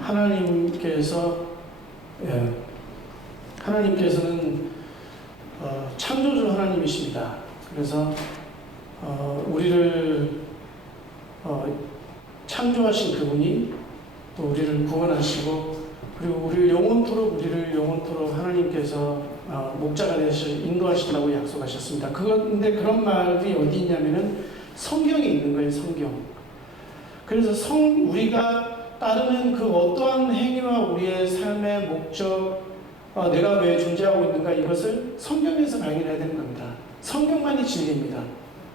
하나님께서는 창조주 하나님이십니다. 그래서 우리를 창조하신 그분이 또 우리를 구원하시고, 그리고 우리를 영원토록 하나님께서 목자가 되셔 인도하신다고 약속하셨습니다. 근데 그런 말이 어디 있냐면은 성경에 있는 거예요, 성경. 그래서 우리가 따르는 그 어떠한 행위와 우리의 삶의 목적, 내가 왜 존재하고 있는가, 이것을 성경에서 발견해야 되는 겁니다. 성경만이 진리입니다.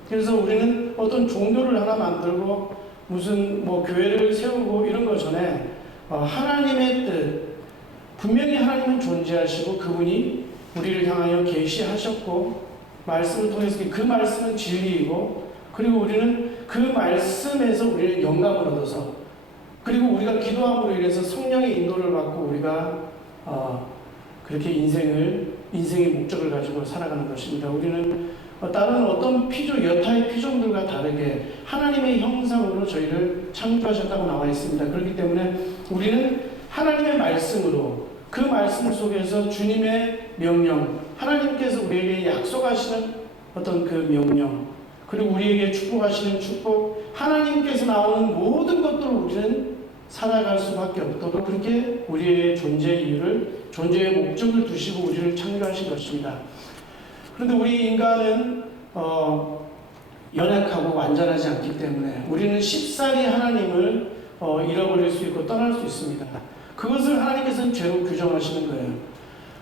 그래서 우리는 어떤 종교를 하나 만들고 무슨 교회를 세우고 이런 거 전에 하나님의 뜻, 분명히 하나님은 존재하시고 그분이 우리를 향하여 계시하셨고 말씀을 통해서 그 말씀은 진리이고, 그리고 우리는 그 말씀에서 우리는 영감을 얻어서, 그리고 우리가 기도함으로 인해서 성령의 인도를 받고 우리가 그렇게 인생의 목적을 가지고 살아가는 것입니다. 우리는 다른 어떤 여타의 피조물과 다르게 하나님의 형상으로 저희를 창조하셨다고 나와 있습니다. 그렇기 때문에 우리는 하나님의 말씀으로, 그 말씀 속에서 주님의 명령, 하나님께서 우리에게 약속하시는 어떤 그 명령, 그리고 우리에게 축복하시는 축복, 하나님께서 나오는 모든 것들을 우리는 살아갈 수밖에 없도록 그렇게 우리의 존재의 이유를, 존재의 목적을 두시고 우리를 창조하신 것입니다. 그런데 우리 인간은 연약하고 완전하지 않기 때문에 우리는 쉽사리 하나님을 잃어버릴 수 있고 떠날 수 있습니다. 그것을 하나님께서는 죄로 규정하시는 거예요.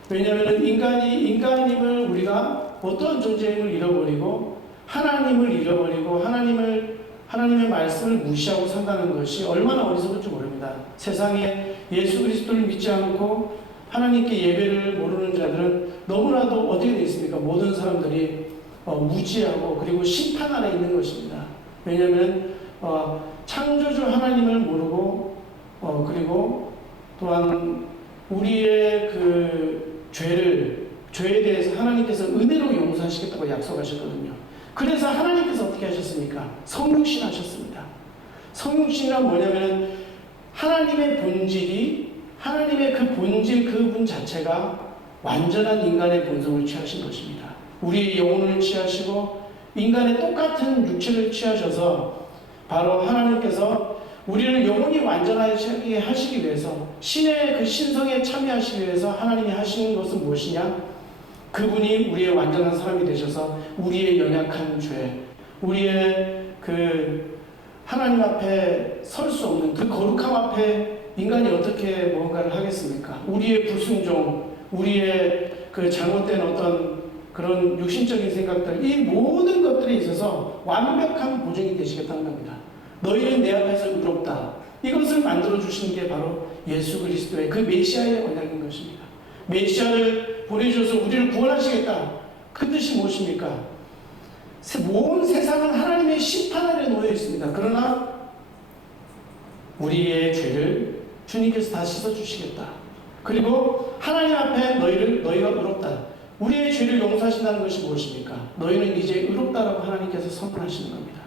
왜냐하면 인간임을 우리가 어떠한 존재임을 잃어버리고 하나님을 잃어버리고 하나님의 말씀을 무시하고 산다는 것이 얼마나 어리석을지 모릅니다. 세상에 예수 그리스도를 믿지 않고 하나님께 예배를 모르는 자들은 너무나도 어떻게 되어 있습니까? 모든 사람들이 무지하고 그리고 심판 아래 있는 것입니다. 왜냐하면 창조주 하나님을 모르고 그리고 또한 우리의 그 죄에 대해서 하나님께서 은혜로 용서하시겠다고 약속하셨거든요. 그래서 하나님께서 어떻게 하셨습니까? 성육신 하셨습니다. 성육신이란 뭐냐면은 하나님의 본질이, 하나님의 그 본질, 그분 자체가 완전한 인간의 본성을 취하신 것입니다. 우리의 영혼을 취하시고 인간의 똑같은 육체를 취하셔서 바로 하나님께서 우리를 영혼이 완전하게 하시기 위해서, 신의 그 신성에 참여하시기 위해서 하나님이 하시는 것은 무엇이냐? 그분이 우리의 완전한 사람이 되셔서 우리의 연약한 죄, 우리의 그 하나님 앞에 설 수 없는 그 거룩함 앞에 인간이 어떻게 무언가를 하겠습니까? 우리의 불순종, 우리의 그 잘못된 어떤 그런 육신적인 생각들, 이 모든 것들에 있어서 완벽한 보증이 되시겠다는 겁니다. 너희는 내 앞에서 의롭다. 이것을 만들어주시는 게 바로 예수 그리스도의 그 메시아의 언약인 것입니다. 메시아를 보내주셔서 우리를 구원하시겠다. 그 뜻이 무엇입니까? 온 세상은 하나님의 심판 아래 놓여 있습니다. 그러나 우리의 죄를 주님께서 다 씻어주시겠다. 그리고 하나님 앞에 너희가 의롭다. 우리의 죄를 용서하신다는 것이 무엇입니까? 너희는 이제 의롭다라고 하나님께서 선언하시는 겁니다.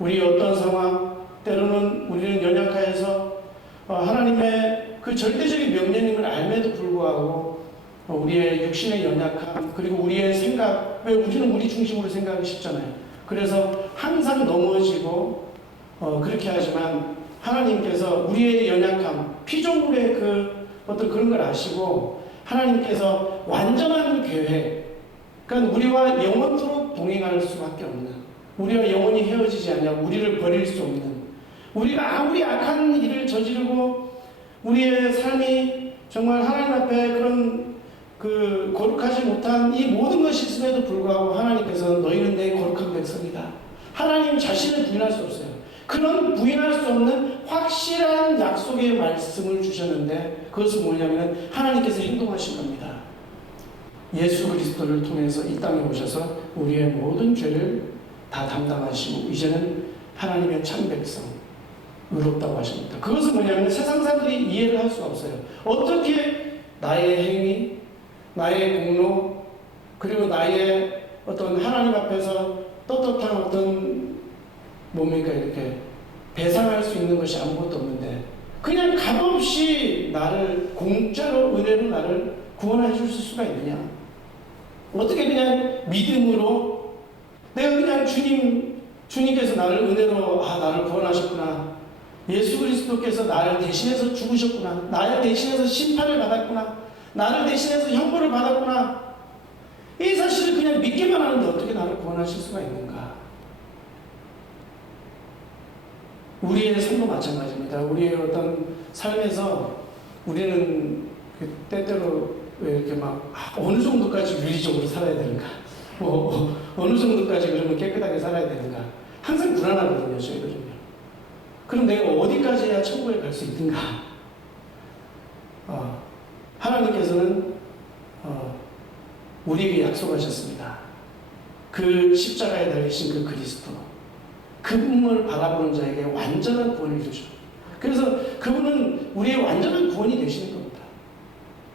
우리 어떤 상황, 때로는 우리는 연약하여서 하나님의 그 절대적인 명령임을 알매도 불구하고 우리의 육신의 연약함, 그리고 우리의 생각, 왜 우리는 우리 중심으로 생각하기 쉽잖아요. 그래서 항상 넘어지고 그렇게 하지만 하나님께서 우리의 연약함, 피조물의 그 어떤 그런 걸 아시고 하나님께서 완전한 계획, 그러니까 우리와 영원토록 동행할 수밖에 없는, 우리와 영원히 헤어지지 않냐, 우리를 버릴 수 없는, 우리가 아무리 악한 일을 저지르고 우리의 삶이 정말 하나님 앞에 그런 그 거룩하지 못한 이 모든 것이 있음에도 불구하고 하나님께서는 너희는 내 거룩한 백성이다. 하나님 자신을 부인할 수 없어요. 그런 부인할 수 없는 확실한 약속의 말씀을 주셨는데 그것은 뭐냐면 하나님께서 행동하신 겁니다. 예수 그리스도를 통해서 이 땅에 오셔서 우리의 모든 죄를 다 담당하시고 이제는 하나님의 참 백성, 의롭다고 하십니다. 그것은 뭐냐면 세상 사람들이 이해를 할 수가 없어요. 어떻게 나의 행위, 나의 공로, 그리고 나의 어떤 하나님 앞에서 떳떳한 어떤 뭡니까 이렇게 배상할 수 있는 것이 아무것도 없는데 그냥 값없이 나를 공짜로 은혜로 나를 구원해 주실 수가 있느냐? 어떻게 그냥 믿음으로 내가 그냥 주님께서 나를 은혜로 나를 구원하셨구나. 예수 그리스도께서 나를 대신해서 죽으셨구나. 나를 대신해서 심판을 받았구나. 나를 대신해서 형벌을 받았구나. 이 사실을 그냥 믿기만 하는데 어떻게 나를 구원하실 수가 있는가? 우리의 삶도 마찬가지입니다. 우리의 어떤 삶에서 우리는 때때로 왜 이렇게 막 어느 정도까지 윤리적으로 살아야 되는가? 어느 정도까지 그러면 깨끗하게 살아야 되는가? 항상 불안하거든요, 저희들은요. 그럼 내가 어디까지 해야 천국에 갈 수 있는가? 하나님께서는 우리에게 약속하셨습니다. 그 십자가에 달리신 그 그리스도, 그분을 바라보는 자에게 완전한 구원을 이루죠. 그래서 그분은 우리의 완전한 구원이 되시는 겁니다.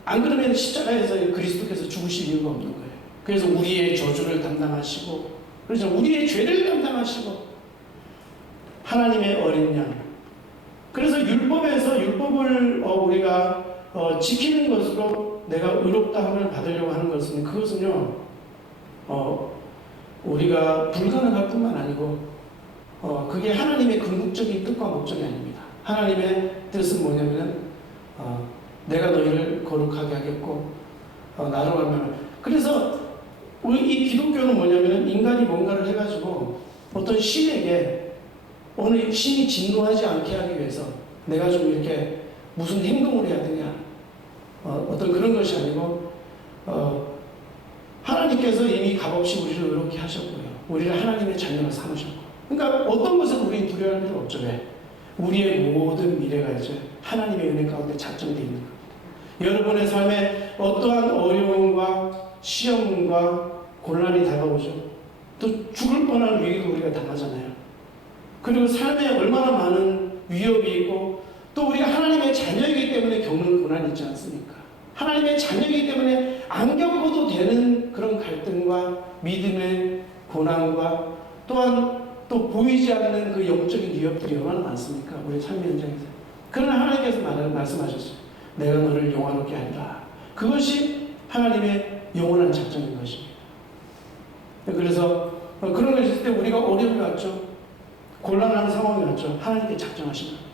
안 그러면 십자가에서 그리스도께서 죽으실 이유가 없는 거예요. 그래서 우리의 저주를 담당하시고, 그렇죠. 우리의 죄를 담당하시고, 하나님의 어린 양. 그래서 율법을 우리가 지키는 것으로 내가 의롭다함을 받으려고 하는 것은, 그것은요, 우리가 불가능할 뿐만 아니고, 그게 하나님의 궁극적인 뜻과 목적이 아닙니다. 하나님의 뜻은 뭐냐면은, 내가 너희를 거룩하게 하겠고, 나로 하면. 그래서, 이 기독교는 뭐냐면은, 인간이 뭔가를 해가지고, 어떤 신에게, 어느 신이 진노하지 않게 하기 위해서, 내가 좀 이렇게 무슨 행동을 해야 되냐, 어떤 그런 것이 아니고, 하나님께서 이미 값없이 우리를 의롭게 하셨고요. 우리를 하나님의 자녀로 삼으셨고. 그러니까 어떤 것은 우리는 두려워할 필요 없죠. 왜? 우리의 모든 미래가 이제 하나님의 은혜 가운데 작정되어 있는 겁니다. 여러분의 삶에 어떠한 어려움과 시험과 곤란이 다가오죠. 또 죽을 뻔한 위기도 우리가 당하잖아요. 그리고 삶에 얼마나 많은 위협이 있고, 또 우리가 하나님의 자녀이기 때문에 겪는 고난이 있지 않습니까? 하나님의 자녀이기 때문에 안 겪어도 되는 그런 갈등과 믿음의 고난과 또한 또 보이지 않는 그 영적인 위협들이 얼마나 많습니까? 우리 삶의 현장에서. 그러나 하나님께서 말씀하셨어요. 내가 너를 영화롭게 하리라. 그것이 하나님의 영원한 작정인 것입니다. 그래서 그런 것이 있을 때 우리가 어려움이 왔죠. 곤란한 상황이 왔죠. 하나님께 작정하신 겁니다.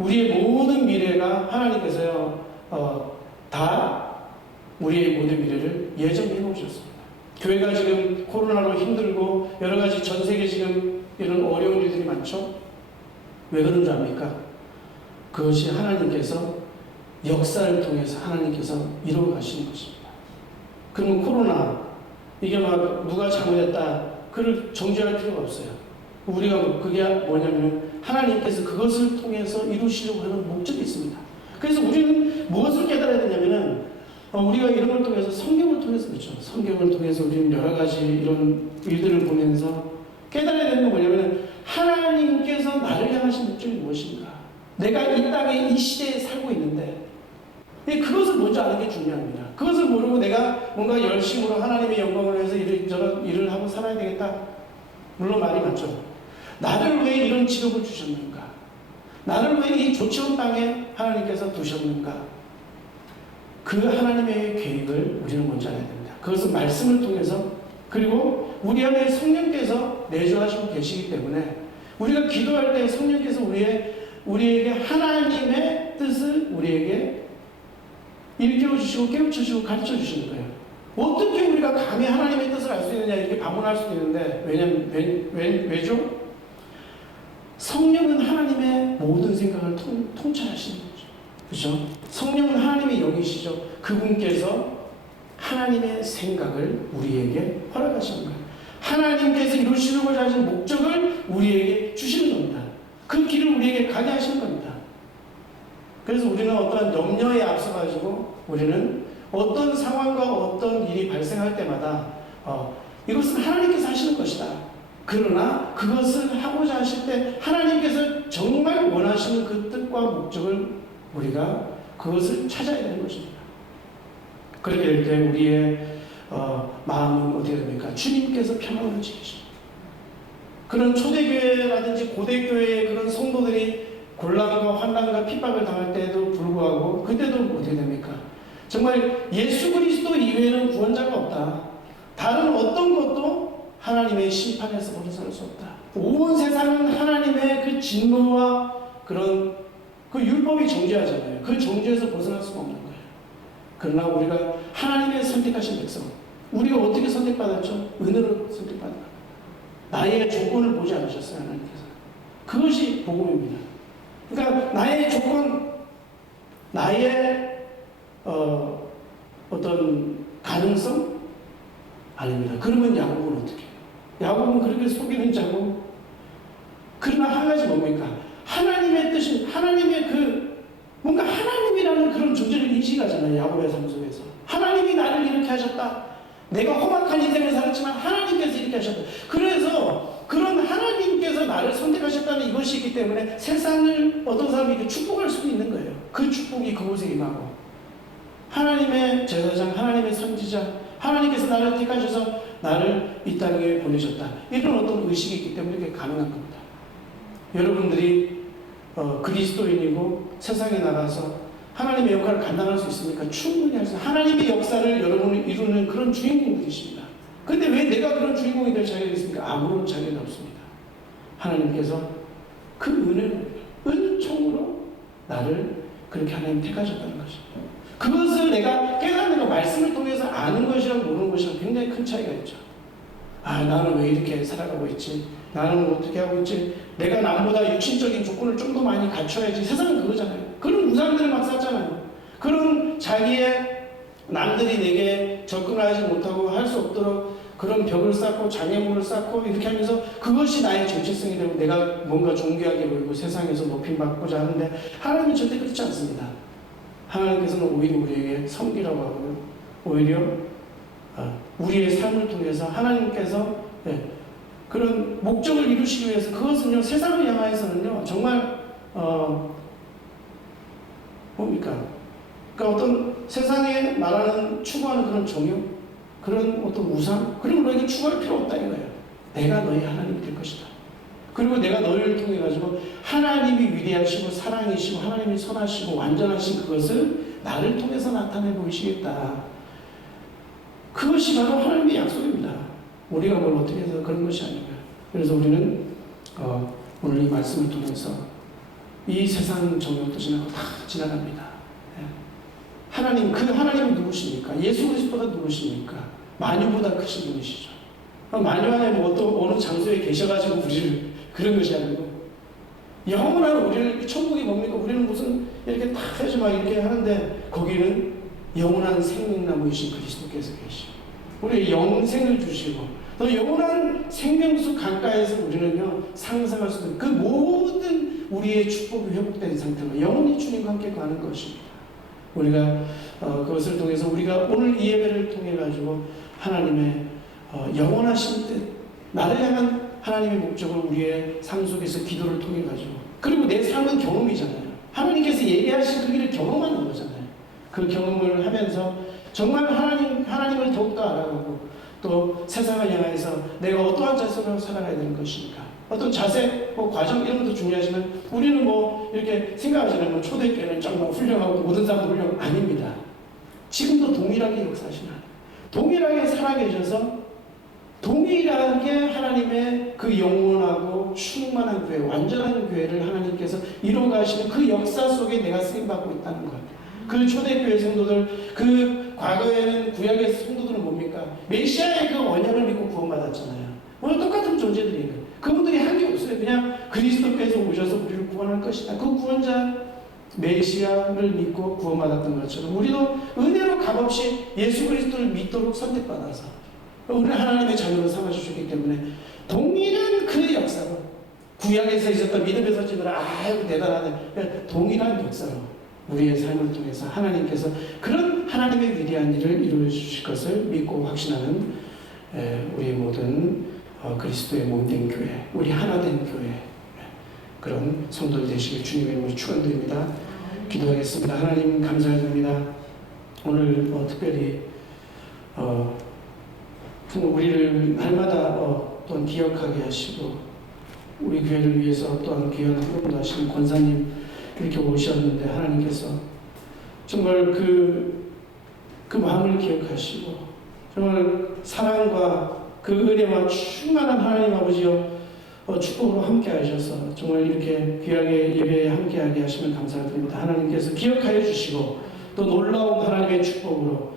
우리의 모든 미래가 하나님께서요, 다 우리의 모든 미래를 예정해 놓으셨습니다. 교회가 지금 코로나로 힘들고 여러 가지 전 세계 지금 이런 어려운 일들이 많죠? 왜 그런 줄 압니까? 그것이 하나님께서 역사를 통해서 하나님께서 이루어 가시는 것입니다. 그러면 코로나, 이게 막 누가 잘못했다, 그걸 정죄할 필요가 없어요. 우리가 그게 뭐냐면 하나님께서 그것을 통해서 이루시려고 하는 목적이 있습니다. 그래서 우리는 무엇을 깨달아야 되냐면은 우리가 이런 걸 통해서 성경을 통해서 그렇죠. 성경을 통해서 우리는 여러 가지 이런 일들을 보면서 깨달아야 되는 건 뭐냐면 하나님께서 나를 향하신 목적이 무엇인가? 내가 이 땅에 이 시대에 살고 있는데 그것을 먼저 아는 게 중요합니다. 그것을 모르고 내가 뭔가 열심으로 하나님의 영광을 위해서 이런저런 일을 하고 살아야 되겠다. 물론 말이 맞죠. 나를 왜 이런 직업을 주셨는가? 나를 왜 이 좋지 않은 땅에 하나님께서 두셨는가? 그 하나님의 계획을 우리는 먼저 알아야 됩니다. 그것은 말씀을 통해서, 그리고 우리 안에 성령께서 내주하시고 계시기 때문에 우리가 기도할 때 성령께서 우리에게 하나님의 뜻을 우리에게 일깨워주시고 깨우쳐주시고 가르쳐주시는 거예요. 어떻게 우리가 감히 하나님의 뜻을 알 수 있느냐 이렇게 반문할 수도 있는데, 왜죠? 성령은 하나님의 모든 생각을 통찰하시는 거죠. 그렇죠? 성령은 하나님의 영이시죠. 그분께서 하나님의 생각을 우리에게 허락하시는 거예요. 하나님께서 이루시고자 하신 목적을 우리에게 주시는 겁니다. 그 길을 우리에게 가게 하시는 겁니다. 그래서 우리는 어떠한 염려에 앞서가지고 우리는 어떤 상황과 어떤 일이 발생할 때마다 이것은 하나님께서 하시는 것이다. 그러나 그것을 하고자 하실 때 하나님께서 정말 원하시는 그 뜻과 목적을 우리가 그것을 찾아야 되는 것입니다. 그렇게 될 때 우리의 마음은 어떻게 됩니까? 주님께서 평안을 지키십니다. 그런 초대교회라든지 고대교회의 그런 성도들이 곤란과 환난과 핍박을 당할 때에도 불구하고 그때도 어떻게 됩니까? 정말 예수 그리스도 이외에는 구원자가 없다. 다른 어떤 것도 하나님의 심판에서 벗어날 수 없다. 온 세상은 하나님의 그 진노와 그런 그 율법이 정죄하잖아요. 그 정죄에서 벗어날 수가 없는 거예요. 그러나 우리가 하나님의 선택하신 백성, 우리가 어떻게 선택받았죠? 은혜로 선택받은 거예요. 나의 조건을 보지 않으셨어요, 하나님께서. 그것이 복음입니다. 그러니까 나의 조건, 나의 어떤 가능성? 아닙니다. 그러면 야곱은 어떻게 해요? 야곱은 그렇게 속이는 자고, 그러나 한 가지 뭡니까? 하나님의 뜻이, 하나님의 뭔가 하나님이라는 그런 존재를 인식하잖아요, 야곱의 삶 속에서. 하나님이 나를 이렇게 하셨다. 내가 험악한 인생을 살았지만 하나님께서 이렇게 하셨다. 그래서 그런 하나님께서 나를 선택하셨다는 이것이 있기 때문에 세상을 어떤 사람이 이렇게 축복할 수도 있는 거예요. 그 축복이 그곳에 임하고, 하나님의 제사장, 하나님의 선지자, 하나님께서 나를 택하셔서 나를 이 땅에 보내셨다. 이런 어떤 의식이 있기 때문에 그게 가능한 겁니다. 여러분들이 그리스도인이고 세상에 나가서 하나님의 역할을 감당할 수 있습니까? 충분히 할 수 있습니다. 하나님의 역사를 여러분이 이루는 그런 주인공들이십니다. 근데 왜 내가 그런 주인공이 될 자격이 있습니까? 아무런 자격이 없습니다. 하나님께서 그 은혜로, 은총으로 나를 그렇게 하나님 택하셨다는 것입니다. 그것을 내가 깨닫는 것, 말씀을 통해서 아는 것이랑 모르는 것이랑 굉장히 큰 차이가 있죠. 아, 나는 왜 이렇게 살아가고 있지? 나는 어떻게 하고 있지? 내가 남보다 육신적인 조건을 좀 더 많이 갖춰야지. 세상은 그거잖아요. 그런 우상들을 막 쌓잖아요. 그런 자기의 남들이 내게 접근하지 못하고 할 수 없도록 그런 벽을 쌓고 장애물을 쌓고 이렇게 하면서 그것이 나의 정체성이 되고 내가 뭔가 존귀하게 보이고 세상에서 높임받고자 하는데, 하나님은 절대 그렇지 않습니다. 하나님께서는 오히려 우리에게 섬기라고 하고요. 오히려 우리의 삶을 통해서 하나님께서 그런 목적을 이루시기 위해서, 그것은요, 세상을 향하여서는요, 정말 뭡니까? 그러니까 어떤 세상에 말하는 추구하는 그런 정욕, 그런 어떤 우상, 그리고 너에게 추구할 필요 없다 이거예요. 내가 너의 하나님이 될 것이다. 그리고 내가 너를 통해 가지고 하나님이 위대하시고 사랑이시고 하나님이 선하시고 완전하신 그것을 나를 통해서 나타내 보이시겠다. 그것이 바로 하나님의 약속입니다. 우리가 뭘 어떻게 해서 그런 것이 아니고요. 그래서 우리는 오늘 이 말씀을 통해서 이 세상 정욕도 지나고 다 지나갑니다. 하나님, 그 하나님이 누구십니까? 예수 그리스도가 누구십니까? 만유보다 크신 분이시죠. 만유 안에 뭐 또 어느 장소에 계셔가지고 우리를 그런 것이 아니고, 영원한 우리를, 천국이 뭡니까? 우리는 무슨 이렇게 다 해서 막 이렇게 하는데, 거기는 영원한 생명나무이신 그리스도께서 계시고, 우리 영생을 주시고, 또 영원한 생명수 강가에서 우리는요, 상상할 수 없는 그 모든 우리의 축복이 회복된 상태로 영원히 주님과 함께 가는 것입니다. 우리가 그것을 통해서 우리가 오늘 이 예배를 통해 가지고 하나님의 영원하신 뜻, 나를 향한 하나님의 목적을 우리의 삶 속에서 기도를 통해 가지고, 그리고 내 삶은 경험이잖아요. 하나님께서 예배하신 그 길을 경험하는 거잖아요. 그 경험을 하면서 정말 하나님을 더욱더 알아가고, 또 세상을 향해서 내가 어떠한 자세로 살아가야 되는 것인가, 어떤 자세, 과정 이런 것도 중요하지만, 우리는 이렇게 생각하잖아요. 초대교회는 정말 훌륭하고 모든 사람도 훌륭하고, 아닙니다. 지금도 동일하게 역사하시나, 동일하게 살아계셔서 동일하게 하나님의 그 영원하고 충만한 교회, 완전한 교회를 하나님께서 이루어가시는 그 역사 속에 내가 쓰임받고 있다는 것. 그 초대교회 성도들, 그 과거에는 구약의 성도들은 뭡니까? 메시아의 그 언약을 믿고 구원받았잖아요. 오늘 똑같은 존재들이에요. 그분들이 한 게 없어요. 그냥 그리스도께서 오셔서 우리를 구원할 것이다. 그 구원자 메시아를 믿고 구원받았던 것처럼 우리도 은혜로 값없이 예수 그리스도를 믿도록 선택받아서 우리는 하나님의 자녀로 삼아주셨기 때문에 동일한 그 역사로, 구약에서 있었던 믿음의 선지들, 아유 대단하네, 동일한 역사로 우리의 삶을 통해서 하나님께서 그런 하나님의 위대한 일을 이루어 주실 것을 믿고 확신하는 우리 모든 그리스도의 몸된 교회, 우리 하나된 교회, 그런 성도들 되시길 주님의 이름으로 축원드립니다. 기도하겠습니다. 하나님 감사드립니다. 오늘 특별히 우리를 날마다 또 기억하게 하시고, 우리 교회를 위해서 또한 귀한 후원도 하시는 권사님 이렇게 오셨는데 하나님께서 정말 그 마음을 기억하시고 정말 사랑과 그 은혜와 충만한 하나님 아버지여 축복으로 함께 하셔서 정말 이렇게 귀하게 예배에 함께하게 하시면 감사드립니다. 하나님께서 기억하여 주시고 또 놀라운 하나님의 축복으로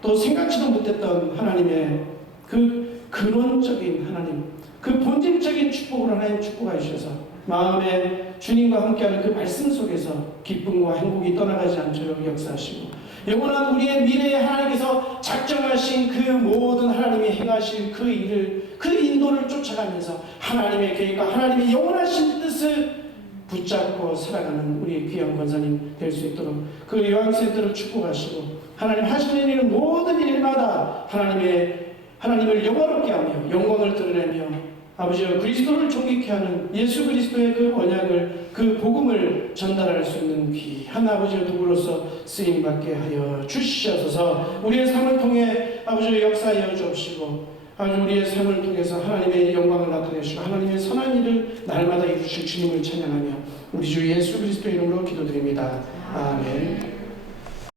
또 생각지도 못했던 하나님의 그 근원적인 하나님, 그 본질적인 축복으로 하나님 축복하여 주셔서 마음에 주님과 함께하는 그 말씀 속에서 기쁨과 행복이 떠나가지 않도록 역사하시고 영원한 우리의 미래에 하나님께서 작정하신 그 모든 하나님이 행하실 그 일을, 그 인도를 쫓아가면서 하나님의 계획과 하나님의 영원하신 뜻을 붙잡고 살아가는 우리 귀한 권사님 될 수 있도록 그 요한센터를 축복하시고 하나님 하시는 일은 모든 일마다 하나님을 영화롭게 하며 영광을 드러내며 아버지여 그리스도를 존귀케 하는 예수 그리스도의 그 언약을 그 복음을 전달할 수 있는 귀한 아버지의 도구로서 쓰임받게 하여 주시옵소서. 우리의 삶을 통해 아버지의 역사하여 주옵시고 아버지 우리의 삶을 통해서 하나님의 영광을 나타내시고 하나님의 선한 일을 날마다 이루실 주님을 찬양하며 우리 주 예수 그리스도의 이름으로 기도드립니다. 아멘.